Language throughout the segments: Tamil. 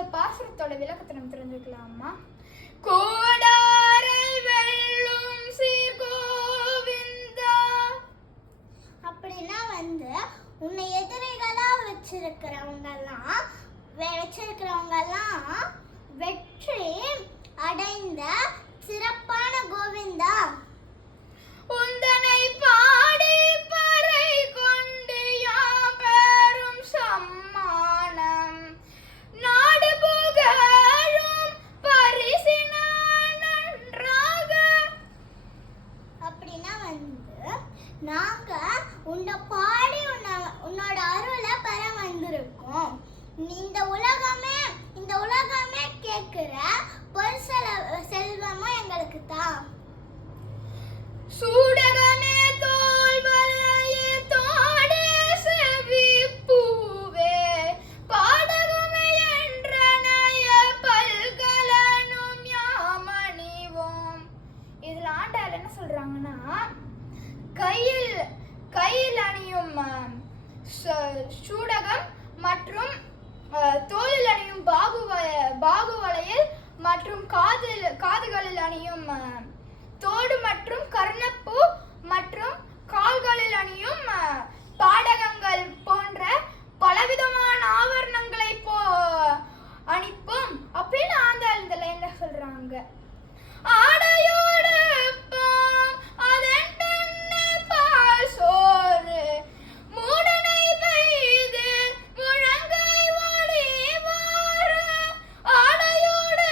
இந்த பாசுரத்தோட விளக்கத்தை நம்ம தெரிஞ்சுக்கலாமா? கோடாரை வெல்லும் சீர்கோவிந்தா. அப்படின்னா உன்னை எதிரிகளா வச்சிருக்கிறவங்க எல்லாம் வெற்றி அடைந்த சிறப்பான கோவிந்தா. உந்தனை பாடி பறை கொண்டு யாபெரும் சம்மானம் நாடு புகழும் பரிசினாக. அப்படின்னா நாங்க உன்னை பாடி உன்னோட அருளை பெற வந்திருக்கோம். இந்த உலகமே கேட்கிற செல்வமும் எங்களுக்கு தான். சூடகமே தோல் வளையே தோடே செவி பூவே பாடகமே என்றனைய பல்கலனும் யாமணிவோம். இதுல ஆண்டாள் என்ன சொல்றாங்கன்னா, கையில் அணியும் சூடகம் மற்றும் தோளில் அணியும் பாகுவளையல் மற்றும் காதுகளில் அணியும் தோடு மற்றும் கர்ணப்பூ மற்றும் கால்களில் அணியும் பாடகங்கள் போன்ற பலவிதமான ஆவரணங்களை அணிப்போம் அப்படின்னு ஆண்டாள் இந்த லைன்ல சொல்றாங்க. ஆடையோடு அதன் பெண்ணே பாசோறு மூடனை பெய்து முழங்கை வடிவார. ஆடையோடு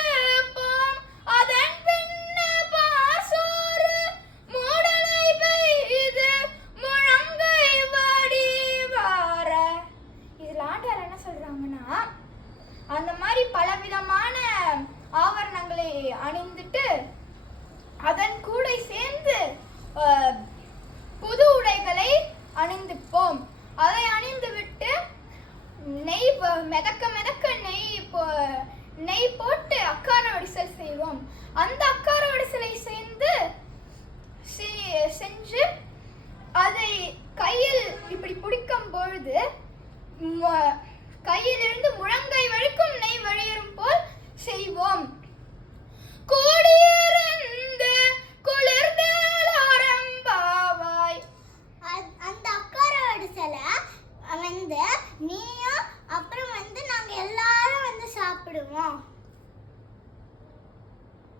அதன் பெண்ணே பாசோறு மூடனை பெய்து முழங்கை வடிவார. இதுல ஆண்டாள் என்ன சொல்றாங்கன்னா, அந்த மாதிரி பலவிதமான ஆவரணங்களை அணிந்துட்டு அதன் கூட சேர்ந்து புது உடைகளை அணிந்துப்போம். அதை அணிந்து விட்டு மிதக்க நெய் போட்டு அக்கார வடிசல் செய்வோம். அந்த அக்கார வடிசலை செஞ்சு அதை கையில் இப்படி பிடிக்கும் பொழுது கையிலிருந்து முழங்கை வரைக்கும் நெய் வழியும் போல் செய்வோம். கூடியேற